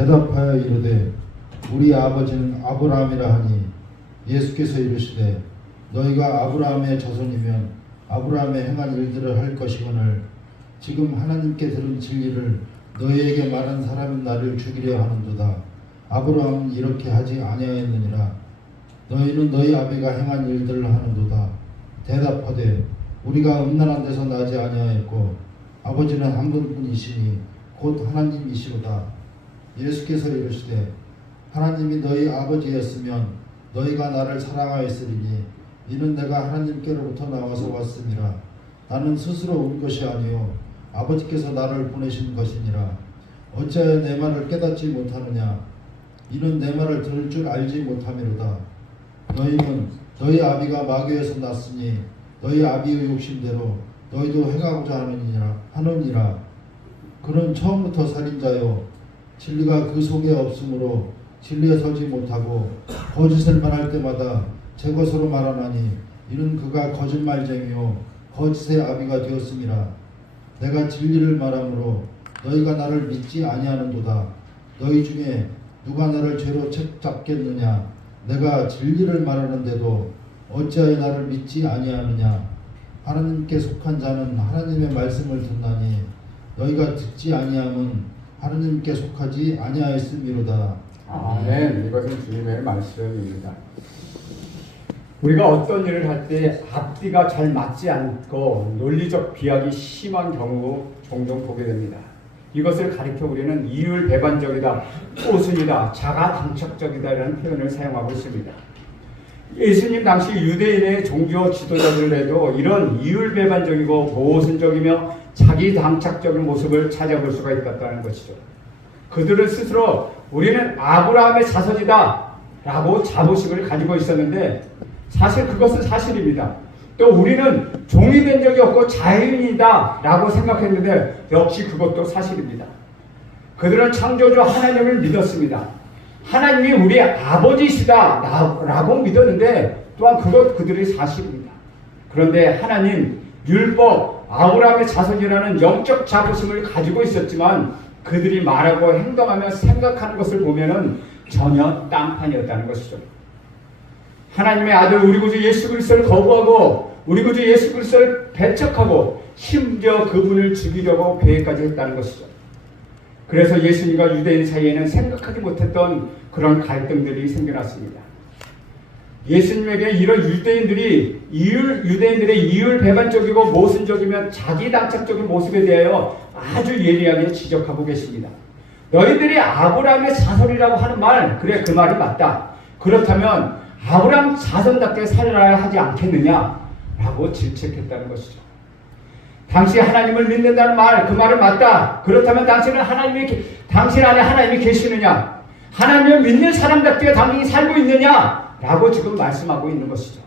대답하여 이르되 우리 아버지는 아브라함이라 하니 예수께서 이르시되 너희가 아브라함의 자손이면 아브라함의 행한 일들을 할 것이거늘 지금 하나님께 들은 진리를 너희에게 말한 사람인 나를 죽이려 하는도다. 아브라함은 이렇게 하지 아니하였느니라. 너희는 너희 아비가 행한 일들을 하는도다. 대답하되 우리가 음란한 데서 나지 아니하였고 아버지는 한 분뿐이시니 곧 하나님이시로다. 예수께서 이르시되 하나님이 너희 아버지였으면 너희가 나를 사랑하였으리니 이는 내가 하나님께로부터 나와서 왔음이라. 나는 스스로 온 것이 아니요 아버지께서 나를 보내신 것이니라. 어찌하여 내 말을 깨닫지 못하느냐. 이는 내 말을 들을 줄 알지 못함이로다. 너희는 너희 아비가 마귀에서 났으니 너희 아비의 욕심대로 너희도 행하고자 하느니라. 그는 처음부터 살인자요 진리가 그 속에 없으므로 진리에 서지 못하고 거짓을 말할 때마다 제 것으로 말하나니 이는 그가 거짓말쟁이요 거짓의 아비가 되었음이라. 내가 진리를 말하므로 너희가 나를 믿지 아니하는도다. 너희 중에 누가 나를 죄로 책잡겠느냐. 내가 진리를 말하는데도 어찌하여 나를 믿지 아니하느냐. 하나님께 속한 자는 하나님의 말씀을 듣나니 너희가 듣지 아니함은 하나님께 속하지 아니하였음이로다. 아멘. 이것은 주님의 말씀입니다. 우리가 어떤 일을 할 때 앞뒤가 잘 맞지 않고 논리적 비약이 심한 경우 종종 보게 됩니다. 이것을 가리켜 우리는 이율배반적이다, 꼬순이다, 자가당착적이다라는 표현을 사용하고 있습니다. 예수님 당시 유대인의 종교 지도자들에도 이런 이율배반적이고 모순적이며 자기당착적인 모습을 찾아볼 수가 있었다는 것이죠. 그들은 스스로 우리는 아브라함의 자손이다 라고 자부심을 가지고 있었는데 사실 그것은 사실입니다. 또 우리는 종이 된 적이 없고 자유인이다 라고 생각했는데 역시 그것도 사실입니다. 그들은 창조주 하나님을 믿었습니다. 하나님이 우리 아버지시다 라고 믿었는데 또한 그것 그들의 사실입니다. 그런데 하나님, 율법, 아브라함의 자손이라는 영적 자부심을 가지고 있었지만 그들이 말하고 행동하며 생각하는 것을 보면은 전혀 딴판이었다는 것이죠. 하나님의 아들 우리 구주 예수 그리스도를 거부하고 우리 구주 예수 그리스도를 배척하고 심지어 그분을 죽이려고 계획까지 했다는 것이죠. 그래서 예수님과 유대인 사이에는 생각하지 못했던 그런 갈등들이 생겨났습니다. 예수님에게 이런 유대인들의 이율배반적이고 모순적이며 자기당착적인 모습에 대하여 아주 예리하게 지적하고 계십니다. 너희들이 아브라함의 자손이라고 하는 말, 그래 그 말이 맞다. 그렇다면 아브라함 자손답게 살아야 하지 않겠느냐? 라고 질책했다는 것이죠. 당시 하나님을 믿는다는 말, 그 말은 맞다. 그렇다면 당신 안에 하나님이 계시느냐? 하나님을 믿는 사람답게 당신이 살고 있느냐? 라고 지금 말씀하고 있는 것이죠.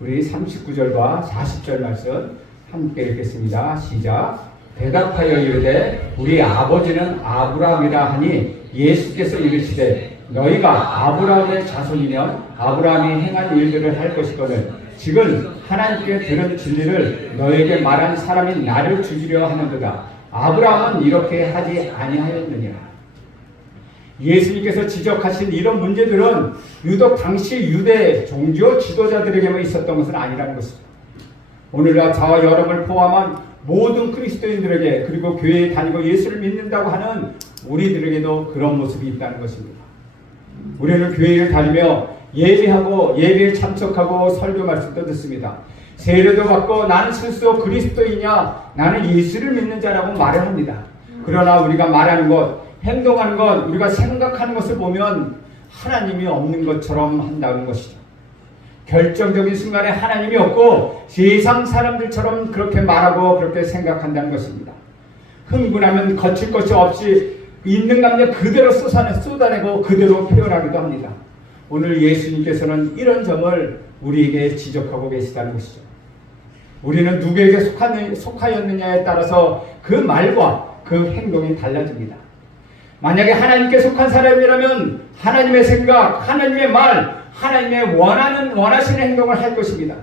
우리 39절과 40절 말씀 함께 읽겠습니다. 시작. 대답하여 이르되 우리 아버지는 아브라함이라 하니 예수께서 이르시되 너희가 아브라함의 자손이면 아브라함이 행한 일들을 할 것이거늘 지금 하나님께 들은 진리를 너에게 말한 사람이 나를 죽이려 하는도다. 아브라함은 이렇게 하지 아니하였느니라. 예수님께서 지적하신 이런 문제들은 유독 당시 유대 종교 지도자들에게만 있었던 것은 아니라는 것이죠. 오늘날 저와 여러분을 포함한 모든 그리스도인들에게 그리고 교회에 다니고 예수를 믿는다고 하는 우리들에게도 그런 모습이 있다는 것입니다. 우리는 교회를 다니며 예배하고 예배에 참석하고 설교 말씀도 듣습니다. 세례도 받고 나는 스스로 그리스도이냐 나는 예수를 믿는 자라고 말을 합니다. 그러나 우리가 말하는 것 행동하는 것 우리가 생각하는 것을 보면 하나님이 없는 것처럼 한다는 것이죠. 결정적인 순간에 하나님이 없고 세상 사람들처럼 그렇게 말하고 그렇게 생각한다는 것입니다. 흥분하면 거칠 것이 없이 있는 감정 그대로 쏟아내고 그대로 표현하기도 합니다. 오늘 예수님께서는 이런 점을 우리에게 지적하고 계시다는 것이죠. 우리는 누구에게 속하였느냐에 따라서 그 말과 그 행동이 달라집니다. 만약에 하나님께 속한 사람이라면 하나님의 생각, 하나님의 말, 하나님의 원하시는 행동을 할 것입니다.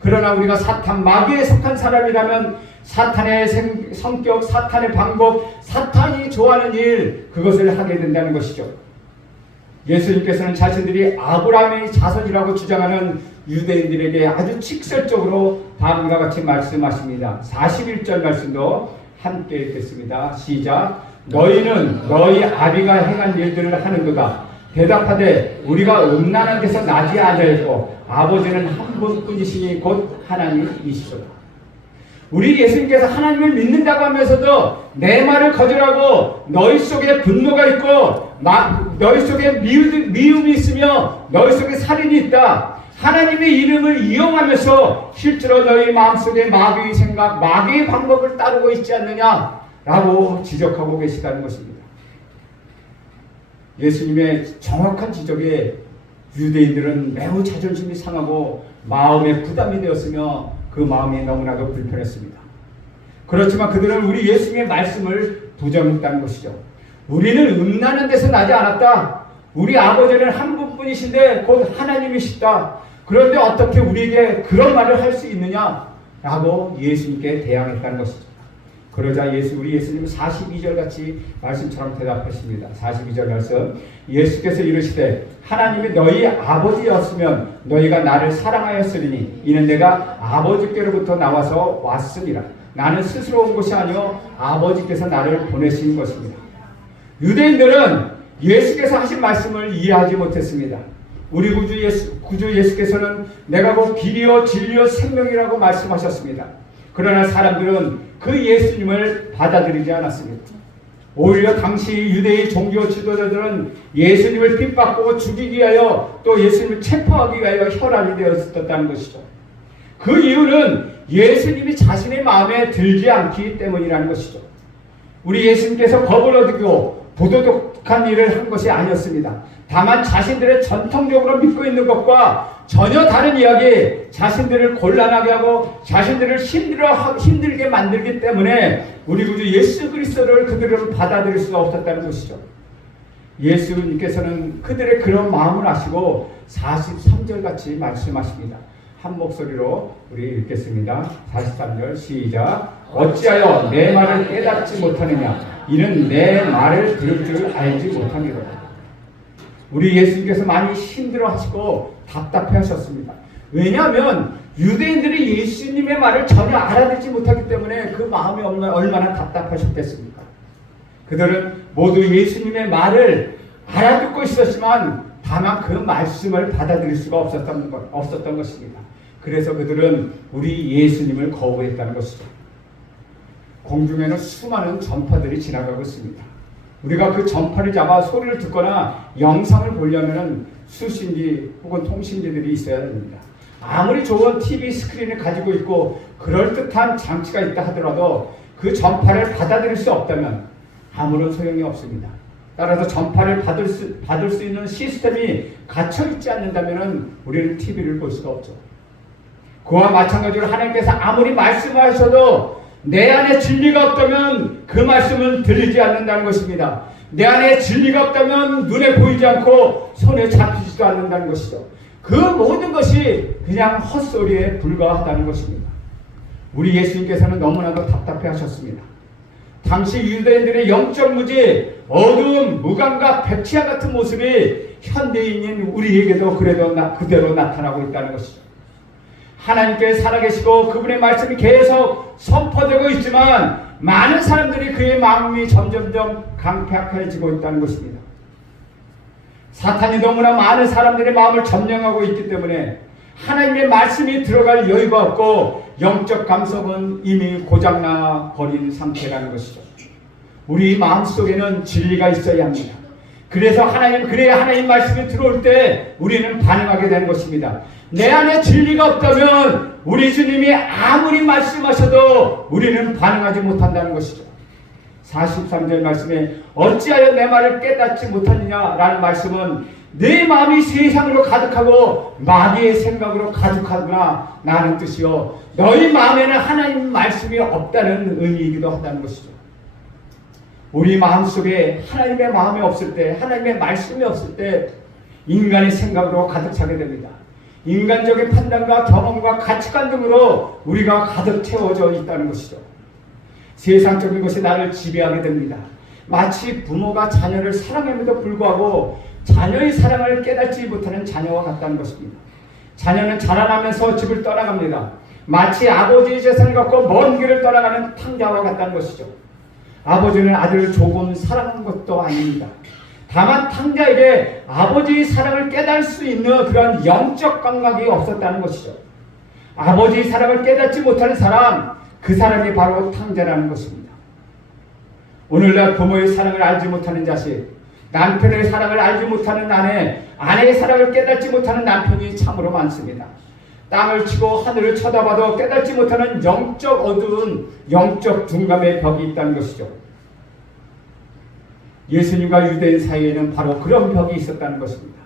그러나 우리가 사탄 마귀에 속한 사람이라면 사탄의 성격, 사탄의 방법, 사탄이 좋아하는 일, 그것을 하게 된다는 것이죠. 예수님께서는 자신들이 아브라함의 자손이라고 주장하는 유대인들에게 아주 직설적으로 다음과 같이 말씀하십니다. 41절 말씀도 함께 읽겠습니다. 시작. 너희는 너희 아비가 행한 일들을 하는도다. 대답하되 우리가 음란한 데서 나지 아니하였고 아버지는 한 분뿐이시니 곧 하나님이시도다. 우리 예수님께서 하나님을 믿는다고 하면서도 내 말을 거절하고 너희 속에 분노가 있고 너희 속에 미움이 있으며 너희 속에 살인이 있다. 하나님의 이름을 이용하면서 실제로 너희 마음속에 마귀의 생각, 마귀의 방법을 따르고 있지 않느냐라고 지적하고 계시다는 것입니다. 예수님의 정확한 지적에 유대인들은 매우 자존심이 상하고 마음에 부담이 되었으며 그 마음이 너무나도 불편했습니다. 그렇지만 그들은 우리 예수님의 말씀을 부정했다는 것이죠. 우리는 음란한 데서 나지 않았다. 우리 아버지는 한 분뿐이신데 곧 하나님이시다. 그런데 어떻게 우리에게 그런 말을 할 수 있느냐라고 예수님께 대항했다는 것이죠. 그러자 우리 예수님은 42절 같이 말씀처럼 대답하십니다. 42절 말씀. 예수께서 이르시되 하나님이 너희 아버지였으면 너희가 나를 사랑하였으리니 이는 내가 아버지께로부터 나와서 왔음이라. 나는 스스로 온 것이 아니요 아버지께서 나를 보내신 것입니다. 유대인들은 예수께서 하신 말씀을 이해하지 못했습니다. 우리 구주 예수께서는 내가 곧 길이요 진리요 생명이라고 말씀하셨습니다. 그러나 사람들은 그 예수님을 받아들이지 않았습니다. 오히려 당시 유대의 종교 지도자들은 예수님을 핍박하고 죽이기 위하여 또 예수님을 체포하기 위하여 혈안이 되었었다는 것이죠. 그 이유는 예수님이 자신의 마음에 들지 않기 때문이라는 것이죠. 우리 예수님께서 법을 어기고 부도덕한 일을 한 것이 아니었습니다. 다만 자신들의 전통적으로 믿고 있는 것과 전혀 다른 이야기, 자신들을 곤란하게 하고 자신들을 힘들게 만들기 때문에 우리 구주 예수 그리스도를 그들은 받아들일 수가 없었다는 것이죠. 예수님께서는 그들의 그런 마음을 아시고 43절 같이 말씀하십니다. 한 목소리로 우리 읽겠습니다. 43절 시작. 어찌하여 내 말을 깨닫지 못하느냐? 이는 내 말을 들을 줄 알지 못함이로다. 우리 예수님께서 많이 힘들어하시고 답답해하셨습니다. 왜냐하면 유대인들이 예수님의 말을 전혀 알아듣지 못하기 때문에 그 마음이 얼마나 답답하셨겠습니까? 그들은 모두 예수님의 말을 알아듣고 있었지만 다만 그 말씀을 받아들일 수가 없었던 것입니다. 그래서 그들은 우리 예수님을 거부했다는 것이죠. 공중에는 수많은 전파들이 지나가고 있습니다. 우리가 그 전파를 잡아 소리를 듣거나 영상을 보려면 수신기 혹은 통신기들이 있어야 됩니다. 아무리 좋은 TV 스크린을 가지고 있고 그럴듯한 장치가 있다 하더라도 그 전파를 받아들일 수 없다면 아무런 소용이 없습니다. 따라서 전파를 받을 수 있는 시스템이 갇혀있지 않는다면 우리는 TV를 볼 수가 없죠. 그와 마찬가지로 하나님께서 아무리 말씀하셔도 내 안에 진리가 없다면 그 말씀은 들리지 않는다는 것입니다. 내 안에 진리가 없다면 눈에 보이지 않고 손에 잡히지도 않는다는 것이죠. 그 모든 것이 그냥 헛소리에 불과하다는 것입니다. 우리 예수님께서는 너무나도 답답해 하셨습니다. 당시 유대인들의 영적 무지, 어두움, 무감각, 백치와 같은 모습이 현대인인 우리에게도 그대로 나타나고 있다는 것이죠. 하나님께 살아계시고 그분의 말씀이 계속 선포되고 있지만 많은 사람들이 그의 마음이 점점점 강팍해지고 있다는 것입니다. 사탄이 너무나 많은 사람들의 마음을 점령하고 있기 때문에 하나님의 말씀이 들어갈 여유가 없고 영적 감성은 이미 고장나 버린 상태라는 것이죠. 우리 마음속에는 진리가 있어야 합니다. 그래야 하나님 말씀이 들어올 때 우리는 반응하게 되는 것입니다. 내 안에 진리가 없다면 우리 주님이 아무리 말씀하셔도 우리는 반응하지 못한다는 것이죠. 43절 말씀에 어찌하여 내 말을 깨닫지 못하느냐라는 말씀은 내 마음이 세상으로 가득하고 마귀의 생각으로 가득하구나 라는 뜻이요, 너희 마음에는 하나님 말씀이 없다는 의미이기도 하다는 것이죠. 우리 마음속에 하나님의 마음이 없을 때, 하나님의 말씀이 없을 때 인간의 생각으로 가득 차게 됩니다. 인간적인 판단과 경험과 가치관 등으로 우리가 가득 채워져 있다는 것이죠. 세상적인 것이 나를 지배하게 됩니다. 마치 부모가 자녀를 사랑함에도 불구하고 자녀의 사랑을 깨닫지 못하는 자녀와 같다는 것입니다. 자녀는 자라나면서 집을 떠나갑니다. 마치 아버지의 재산을 갖고 먼 길을 떠나가는 탕자와 같다는 것이죠. 아버지는 아들을 조금 사랑한 것도 아닙니다. 다만 탕자에게 아버지의 사랑을 깨달을 수 있는 그런 영적 감각이 없었다는 것이죠. 아버지의 사랑을 깨닫지 못하는 사람, 그 사람이 바로 탕자라는 것입니다. 오늘날 부모의 사랑을 알지 못하는 자식, 남편의 사랑을 알지 못하는 아내, 아내의 사랑을 깨닫지 못하는 남편이 참으로 많습니다. 땅을 치고 하늘을 쳐다봐도 깨닫지 못하는 영적 어두운 영적 둔감의 벽이 있다는 것이죠. 예수님과 유대인 사이에는 바로 그런 벽이 있었다는 것입니다.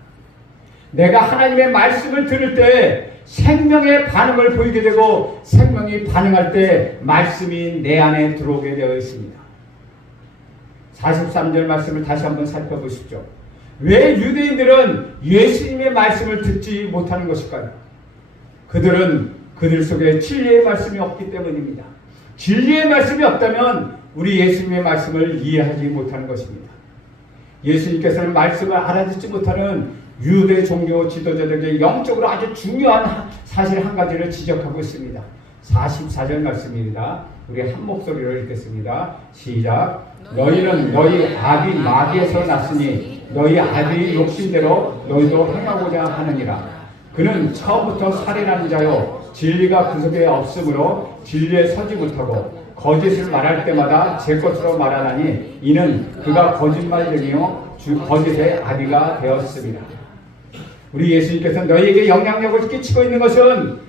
내가 하나님의 말씀을 들을 때 생명의 반응을 보이게 되고 생명이 반응할 때 말씀이 내 안에 들어오게 되어 있습니다. 43절 말씀을 다시 한번 살펴보십시오. 왜 유대인들은 예수님의 말씀을 듣지 못하는 것일까요? 그들은 그들 속에 진리의 말씀이 없기 때문입니다. 진리의 말씀이 없다면 우리 예수님의 말씀을 이해하지 못하는 것입니다. 예수님께서는 말씀을 알아듣지 못하는 유대 종교 지도자들에게 영적으로 아주 중요한 사실 한 가지를 지적하고 있습니다. 44절 말씀입니다. 우리 한 목소리로 읽겠습니다. 시작. 너희는 너희 아비 마귀에서 났으니 너희 아비 욕심대로 너희도 행하고자 하느니라. 그는 처음부터 살인하는 자요 진리가 그 속에 없으므로 진리에 서지 못하고 거짓을 말할 때마다 제 것으로 말하나니 이는 그가 거짓말쟁이요 거짓의 아비가 되었습니다. 우리 예수님께서 너희에게 영향력을 끼치고 있는 것은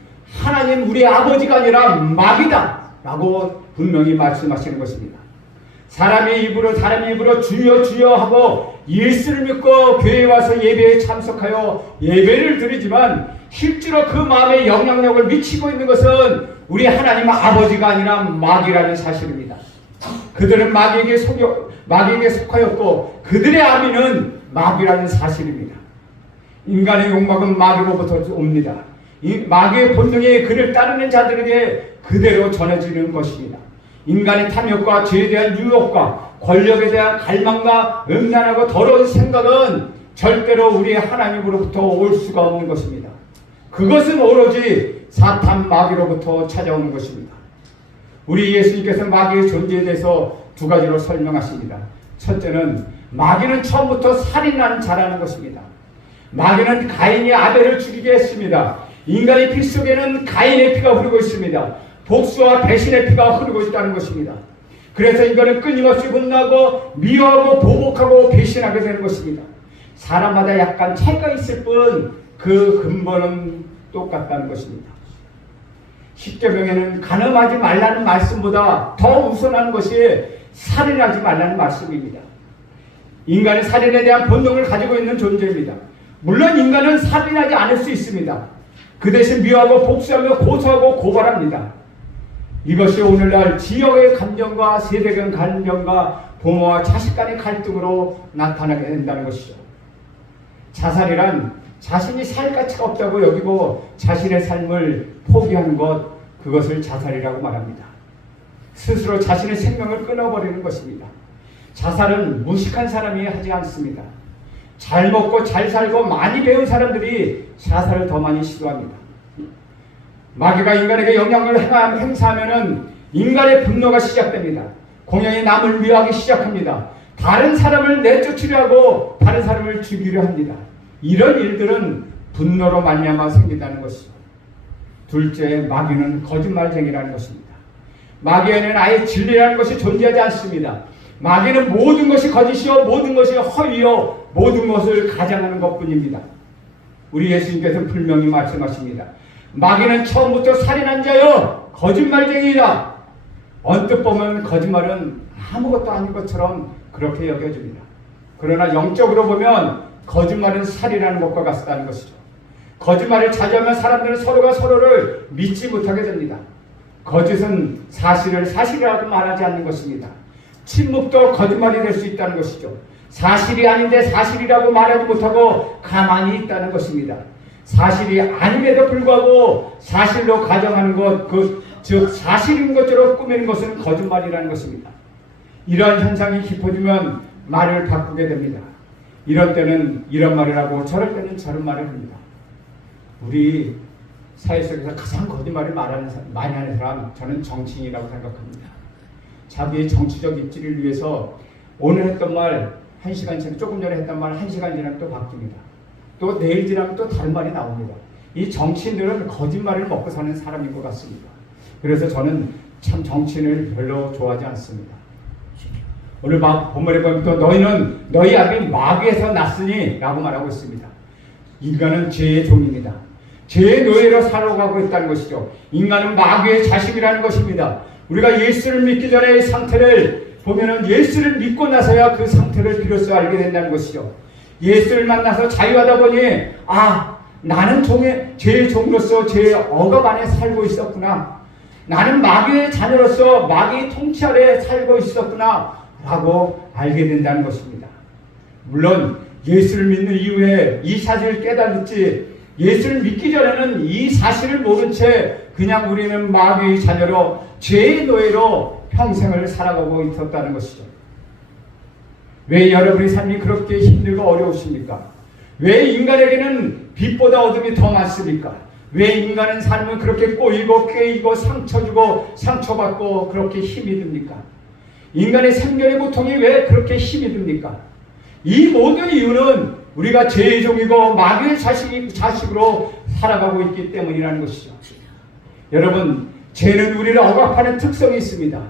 하나님 우리 아버지가 아니라 마귀다 라고 분명히 말씀하시는 것입니다. 사람의 입으로 주여 주여 하고 예수를 믿고 교회에 와서 예배에 참석하여 예배를 드리지만 실제로 그 마음에 영향력을 미치고 있는 것은 우리 하나님 아버지가 아니라 마귀라는 사실입니다. 그들은 마귀에게 속하였고 그들의 아비는 마귀라는 사실입니다. 인간의 욕망은 마귀로부터 옵니다. 이 마귀의 본능이 그를 따르는 자들에게 그대로 전해지는 것입니다. 인간의 탐욕과 죄에 대한 유혹과 권력에 대한 갈망과 음란하고 더러운 생각은 절대로 우리의 하나님으로부터 올 수가 없는 것입니다. 그것은 오로지 사탄 마귀로부터 찾아오는 것입니다. 우리 예수님께서 마귀의 존재에 대해서 두 가지로 설명하십니다. 첫째는 마귀는 처음부터 살인하는 자라는 것입니다. 마귀는 가인이 아벨을 죽이게 했습니다. 인간의 피 속에는 가인의 피가 흐르고 있습니다. 복수와 배신의 피가 흐르고 있다는 것입니다. 그래서 인간은 끊임없이 분노하고 미워하고 보복하고 배신하게 되는 것입니다. 사람마다 약간 차이가 있을 뿐 그 근본은 똑같다는 것입니다. 십계명에는 간음하지 말라는 말씀보다 더 우선하는 것이 살인하지 말라는 말씀입니다. 인간은 살인에 대한 본능을 가지고 있는 존재입니다. 물론 인간은 살인하지 않을 수 있습니다. 그 대신 미워하고 복수하며 고소하고 고발합니다. 이것이 오늘날 지역의 감정과 세대 간 감정과 부모와 자식 간의 갈등으로 나타나게 된다는 것이죠. 자살이란 자신이 살 가치가 없다고 여기고 자신의 삶을 포기하는 것, 그것을 자살이라고 말합니다. 스스로 자신의 생명을 끊어버리는 것입니다. 자살은 무식한 사람이 하지 않습니다. 잘 먹고 잘 살고 많이 배운 사람들이 자살을 더 많이 시도합니다. 마귀가 인간에게 영향을 행사하면 인간의 분노가 시작됩니다. 공연이 남을 미워하기 시작합니다. 다른 사람을 내쫓으려 하고 다른 사람을 죽이려 합니다. 이런 일들은 분노로 말미암아 생긴다는 것이죠. 둘째, 마귀는 거짓말쟁이라는 것입니다. 마귀에는 아예 진리라는 것이 존재하지 않습니다. 마귀는 모든 것이 거짓이요 모든 것이 허위요 모든 것을 가장하는 것뿐입니다. 우리 예수님께서는 분명히 말씀하십니다. 마귀는 처음부터 살인한 자요 거짓말쟁이다. 언뜻 보면 거짓말은 아무것도 아닌 것처럼 그렇게 여겨집니다. 그러나 영적으로 보면 거짓말은 살이라는 것과 같다는 것이죠. 거짓말을 자주 하면 사람들은 서로가 서로를 믿지 못하게 됩니다. 거짓은 사실을 사실이라고 말하지 않는 것입니다. 침묵도 거짓말이 될 수 있다는 것이죠. 사실이 아닌데 사실이라고 말하지 못하고 가만히 있다는 것입니다. 사실이 아님에도 불구하고 사실로 가정하는 것, 그 즉 사실인 것처럼 꾸미는 것은 거짓말이라는 것입니다. 이러한 현상이 깊어지면 말을 바꾸게 됩니다. 이런 때는 이런 말을 하고 저럴 때는 저런 말을 합니다. 우리 사회 속에서 가장 거짓말을 많이 하는 사람, 저는 정치인이라고 생각합니다. 자기의 정치적 입지를 위해서 오늘 했던 말 1시간 전에, 조금 전에 했던 말 1시간 지나면 또 바뀝니다. 또 내일 지나면 또 다른 말이 나옵니다. 이 정치인들은 거짓말을 먹고 사는 사람인 것 같습니다. 그래서 저는 참 정치인을 별로 좋아하지 않습니다. 오늘 본문에 보면 또 너희는 너희 아비 마귀에서 났으니 라고 말하고 있습니다. 인간은 죄의 종입니다. 죄의 노예로 살아가고 있다는 것이죠. 인간은 마귀의 자식이라는 것입니다. 우리가 예수를 믿기 전에 이 상태를 보면은 예수를 믿고 나서야 그 상태를 비로소 알게 된다는 것이죠. 예수를 만나서 자유하다 보니 나는 죄의 종으로서 죄의 억압 안에 살고 있었구나. 나는 마귀의 자녀로서 마귀의 통치 아래 살고 있었구나 라고 알게 된다는 것입니다. 물론 예수를 믿는 이후에 이 사실을 깨달았지, 예수를 믿기 전에는 이 사실을 모른 채 그냥 우리는 마귀의 자녀로 죄의 노예로 평생을 살아가고 있었다는 것이죠. 왜 여러분의 삶이 그렇게 힘들고 어려우십니까? 왜 인간에게는 빛보다 어둠이 더 많습니까? 왜 인간은 삶은 그렇게 꼬이고 꿰이고 상처 주고 상처받고 그렇게 힘이 듭니까? 인간의 생존의 고통이 왜 그렇게 힘이 듭니까? 이 모든 이유는 우리가 죄의 종이고 마귀의 자식으로 살아가고 있기 때문이라는 것이죠. 여러분, 죄는 우리를 억압하는 특성이 있습니다.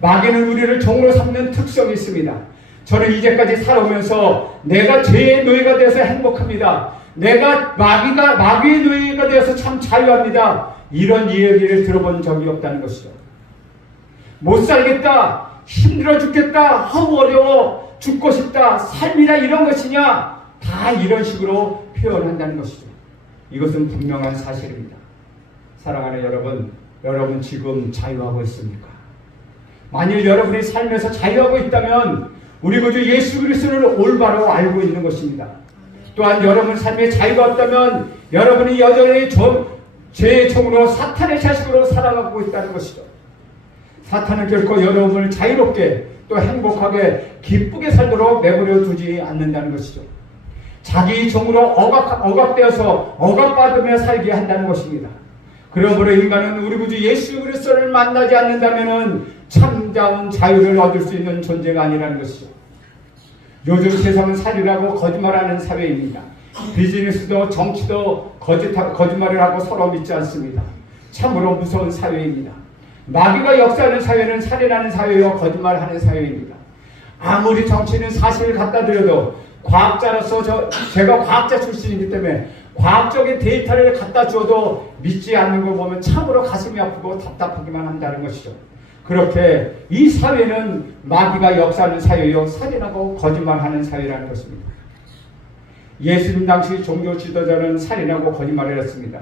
마귀는 우리를 종으로 삼는 특성이 있습니다. 저는 이제까지 살아오면서 내가 죄의 노예가 되어서 행복합니다. 내가 마귀의 노예가 되어서 참 자유합니다. 이런 이야기를 들어본 적이 없다는 것이죠. 못 살겠다, 힘들어 죽겠다, 어려워, 죽고 싶다, 삶이나 이런 것이냐, 다 이런 식으로 표현한다는 것이죠. 이것은 분명한 사실입니다. 사랑하는 여러분 지금 자유하고 있습니까? 만일 여러분이 삶에서 자유하고 있다면 우리 구주 예수 그리스도를 올바로 알고 있는 것입니다. 또한 여러분 삶에 자유가 없다면 여러분이 여전히 죄의 종으로 사탄의 자식으로 살아가고 있다는 것이죠. 사탄은 결코 여러분을 자유롭게 또 행복하게 기쁘게 살도록 내버려 두지 않는다는 것이죠. 자기 종으로 억압되어서 억압받으며 살게 한다는 것입니다. 그러므로 인간은 우리 구주 예수 그리스도를 만나지 않는다면 참다운 자유를 얻을 수 있는 존재가 아니라는 것이죠. 요즘 세상은 살이라고 거짓말하는 사회입니다. 비즈니스도 정치도 거짓말을 하고 서로 믿지 않습니다. 참으로 무서운 사회입니다. 마귀가 역사하는 사회는 살인하는 사회요 거짓말하는 사회입니다. 아무리 정치인은 사실을 갖다 드려도 과학자로서 제가 과학자 출신이기 때문에 과학적인 데이터를 갖다 줘도 믿지 않는 걸 보면 참으로 가슴이 아프고 답답하기만 한다는 것이죠. 그렇게 이 사회는 마귀가 역사하는 사회요 살인하고 거짓말하는 사회라는 것입니다. 예수님 당시 종교 지도자는 살인하고 거짓말을 했습니다.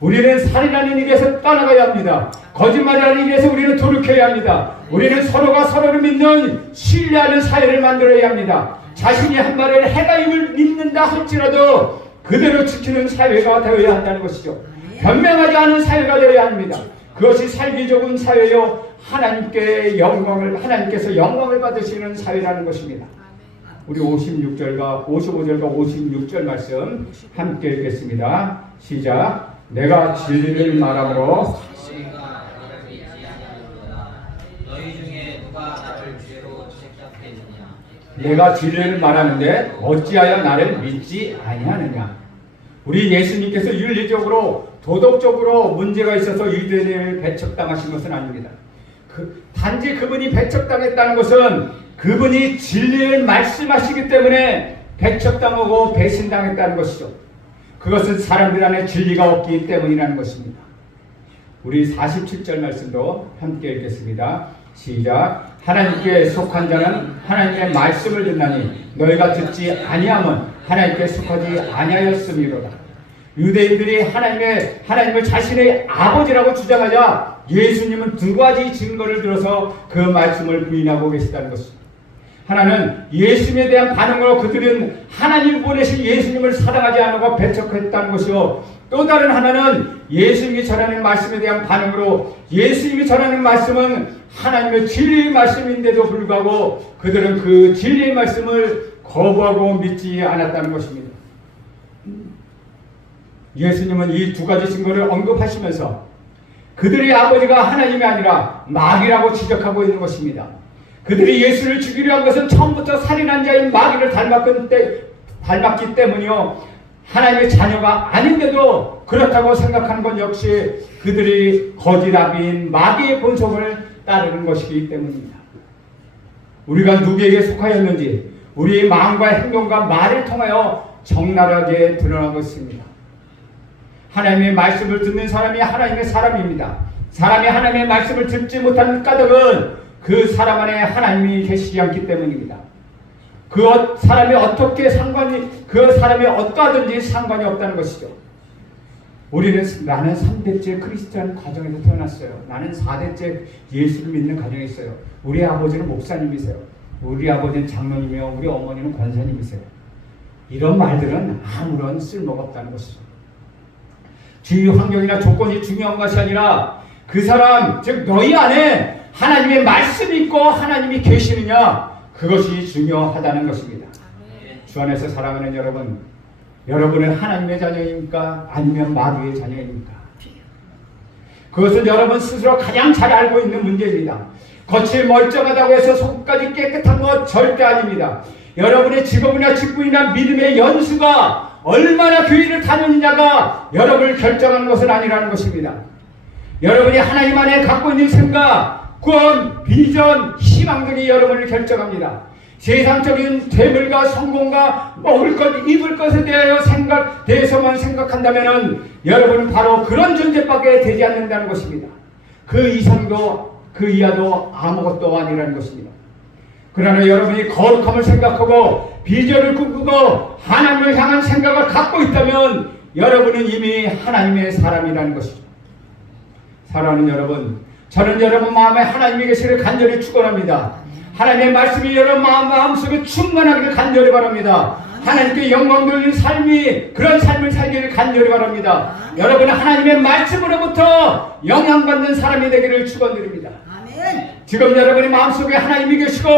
우리는 살인하는 일에서 떠나가야 합니다. 거짓말하는 일에서 우리는 돌이켜야 합니다. 우리는 서로가 서로를 믿는 신뢰하는 사회를 만들어야 합니다. 자신이 한 말을 해가임을 믿는다 할지라도 그대로 지키는 사회가 되어야 한다는 것이죠. 변명하지 않은 사회가 되어야 합니다. 그것이 살기 좋은 사회요 하나님께서 영광을 받으시는 사회라는 것입니다. 우리 55절과 56절 말씀 함께 읽겠습니다. 시작. 내가 진리를 말함으로 너희 중에 누가 나를 죄로 책잡겠느냐? 내가 진리를 말하는데 어찌하여 나를 믿지 아니하느냐? 우리 예수님께서 윤리적으로 도덕적으로 문제가 있어서 유대인을 배척당하신 것은 아닙니다. 단지 그분이 배척당했다는 것은 그분이 진리를 말씀하시기 때문에 배척당하고 배신당했다는 것이죠. 그것은 사람들 안에 진리가 없기 때문이라는 것입니다. 우리 47절 말씀도 함께 읽겠습니다. 시작. 하나님께 속한 자는 하나님의 말씀을 듣나니 너희가 듣지 아니함은 하나님께 속하지 아니하였음이로다. 유대인들이 하나님을 자신의 아버지라고 주장하자 예수님은 두 가지 증거를 들어서 그 말씀을 부인하고 계시다는 것입니다. 하나는 예수님에 대한 반응으로 그들은 하나님 보내신 예수님을 사랑하지 않고 배척했다는 것이요, 또 다른 하나는 예수님이 전하는 말씀에 대한 반응으로 예수님이 전하는 말씀은 하나님의 진리의 말씀인데도 불구하고 그들은 그 진리의 말씀을 거부하고 믿지 않았다는 것입니다. 예수님은 이 두 가지 증거를 언급하시면서 그들의 아버지가 하나님이 아니라 마귀라고 지적하고 있는 것입니다. 그들이 예수를 죽이려 한 것은 처음부터 살인한 자인 마귀를 닮았기 때문이요. 하나님의 자녀가 아닌데도 그렇다고 생각하는 것 역시 그들이 거짓 아비인 마귀의 본성을 따르는 것이기 때문입니다. 우리가 누구에게 속하였는지 우리의 마음과 행동과 말을 통하여 적나라하게 드러나고 있습니다. 하나님의 말씀을 듣는 사람이 하나님의 사람입니다. 사람이 하나님의 말씀을 듣지 못하는 까닭은 그 사람 안에 하나님이 계시지 않기 때문입니다. 그 사람이 어떠하든지 상관이 없다는 것이죠. 나는 3대째 크리스찬 가정에서 태어났어요. 나는 4대째 예수를 믿는 가정에 있어요. 우리 아버지는 목사님이세요. 우리 아버지는 장로님이요. 우리 어머니는 권사님이세요. 이런 말들은 아무런 쓸모가 없다는 것이죠. 주위 환경이나 조건이 중요한 것이 아니라 그 사람, 즉 너희 안에 하나님의 말씀이 있고 하나님이 계시느냐, 그것이 중요하다는 것입니다. 주 안에서 사랑하는 여러분, 여러분은 하나님의 자녀입니까? 아니면 마귀의 자녀입니까? 그것은 여러분 스스로 가장 잘 알고 있는 문제입니다. 겉이 멀쩡하다고 해서 속까지 깨끗한 것 절대 아닙니다. 여러분의 직업이나 직분이나 믿음의 연수가 얼마나 교회를 다니느냐가 여러분을 결정하는 것은 아니라는 것입니다. 여러분이 하나님 안에 갖고 있는 생각, 꿈, 비전, 희망 등이 여러분을 결정합니다. 세상적인 재물과 성공과 먹을 것, 입을 것에 대해서만 생각한다면 여러분은 바로 그런 존재밖에 되지 않는다는 것입니다. 그 이상도 그 이하도 아무것도 아니라는 것입니다. 그러나 여러분이 거룩함을 생각하고 비전을 꿈꾸고 하나님을 향한 생각을 갖고 있다면 여러분은 이미 하나님의 사람이라는 것이죠. 사랑하는 여러분, 저는 여러분 마음에 하나님이 계시기를 간절히 축원합니다. 하나님의 말씀이 여러분 마음속에 충만하기를 간절히 바랍니다. 하나님께 영광 돌리는 삶이, 그런 삶을 살기를 간절히 바랍니다. 여러분은 하나님의 말씀으로부터 영향받는 사람이 되기를 축원드립니다. 지금 여러분의 마음속에 하나님이 계시고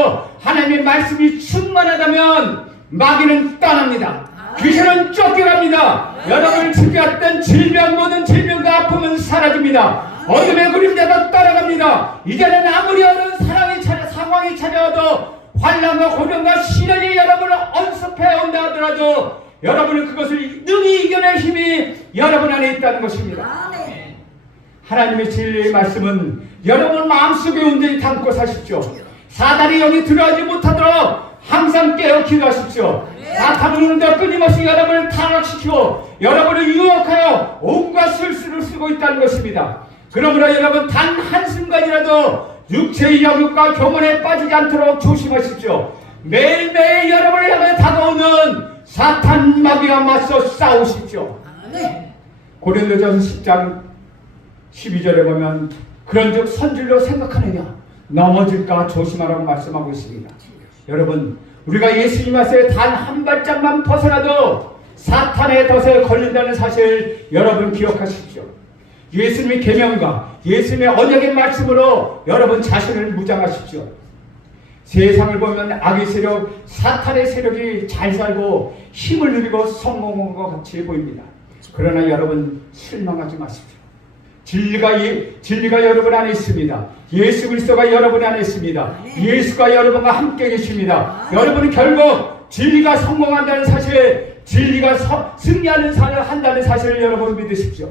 하나님의 말씀이 충만하다면 마귀는 떠납니다. 귀신은 쫓겨갑니다. 여러분을 지켜왔던 질병, 모든 질병과 아픔은 사라집니다. 어둠의 그림자도 따라갑니다. 이제는 아무리 어려운 상황이 찾아와도 환난과 고난과 시련이 여러분을 언습해 온다 하더라도 여러분은 그것을 능히 이겨낼 힘이 여러분 안에 있다는 것입니다. 하나님의 진리의 말씀은 여러분 마음속에 온전히 담고 사십시오. 사단이 여기 들어가지 못하도록 항상 깨어 기도하십시오. 사탄은 끊임없이 여러분을 타락시키고 여러분을 유혹하여 온갖 술수를 쓰고 있다는 것입니다. 그러므로 여러분 단 한순간이라도 육체의 영역과 교만에 빠지지 않도록 조심하십시오. 매일매일 여러분을 향해 다가오는 사탄 마귀와 맞서 싸우십시오. 고린도전서 10장 12절에 보면 그런즉 선질로 생각하느냐 넘어질까 조심하라고 말씀하고 있습니다. 여러분, 우리가 예수님 앞에 단 한 발짝만 벗어나도 사탄의 덫에 걸린다는 사실 여러분 기억하십시오. 예수님의 계명과 예수님의 언약의 말씀으로 여러분 자신을 무장하십시오. 세상을 보면 악의 세력, 사탄의 세력이 잘 살고 힘을 누리고 성공한 것 같이 보입니다. 그러나 여러분 실망하지 마십시오. 진리가 여러분 안에 있습니다. 예수 그리스도가 여러분 안에 있습니다. 예수가 여러분과 함께 계십니다. 여러분은 결국 진리가 성공한다는 사실, 진리가 한다는 사실을 여러분 믿으십시오.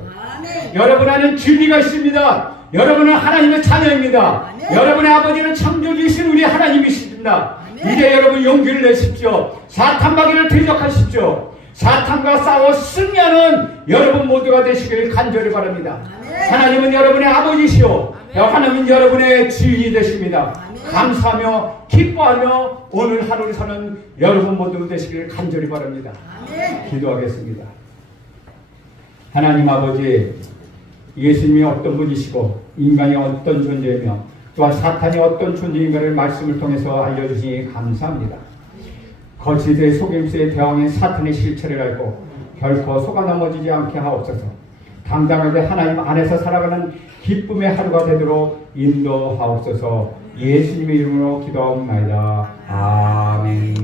여러분 안에 진리가 있습니다. 여러분은 하나님의 자녀입니다. 여러분의 아버지는 창조주이신 우리 하나님이십니다. 이제 여러분 용기를 내십시오. 사탄 마귀를 대적하십시오. 사탄과 싸워 승리하는 여러분 모두가 되시기를 간절히 바랍니다. 하나님은 여러분의 아버지시오, 하나님은 여러분의 주인이 되십니다. 감사하며 기뻐하며 오늘 하루를 사는 여러분 모두 되시기를 간절히 바랍니다. 기도하겠습니다. 하나님 아버지, 예수님이 어떤 분이시고 인간이 어떤 존재이며 또한 사탄이 어떤 존재인가를 말씀을 통해서 알려주시니 감사합니다. 거짓의 속임수에 대항해 사탄의 실체를 알고 결코 속아 넘어지지 않게 하옵소서. 당당하게 하나님 안에서 살아가는 기쁨의 하루가 되도록 인도하옵소서. 예수님의 이름으로 기도하옵나이다. 아멘.